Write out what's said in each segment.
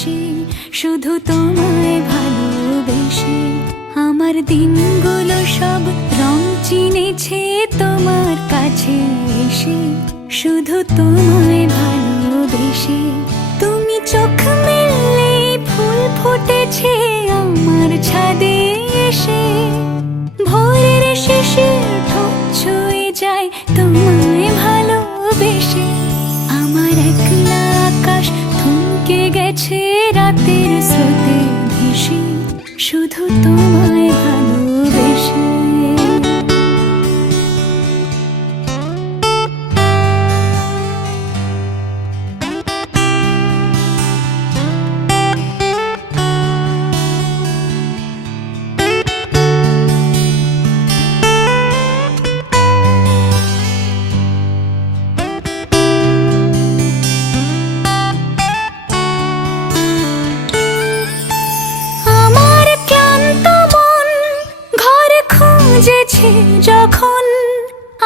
হেসে শুধু তোমায় ভালোবেসে আমার দিনগুলো সব রং চিনেছে তোমার কাছে এসে শুধু তোমায় ভালোবেসে তুমি চোখ মেললে ফুল ফুটেছে আমার ছাদে এসে ভোরের শেষে ঠোঁট ছুঁয়ে যায় তোমায় ভালোবেসে আমার একলা আকাশ থমকে গেছে রাতের স্রোতে ভেসে শুধু তোমায় ভালোবেসে যখন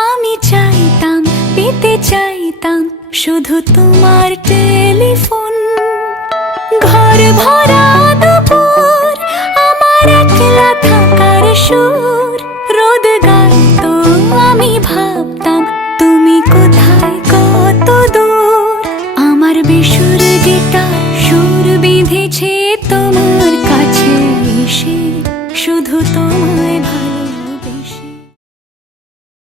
আমি চাইতাম পেতে চাইতাম শুধু তোমার টেলিফোন ঘর ভরা দুপুর আমার একলা থাকার সুর রোদ গাইতো আমি ভাবতাম তুমি কোথায় কত দূর আমার বেসুর গিটার সুর বিঁধেছে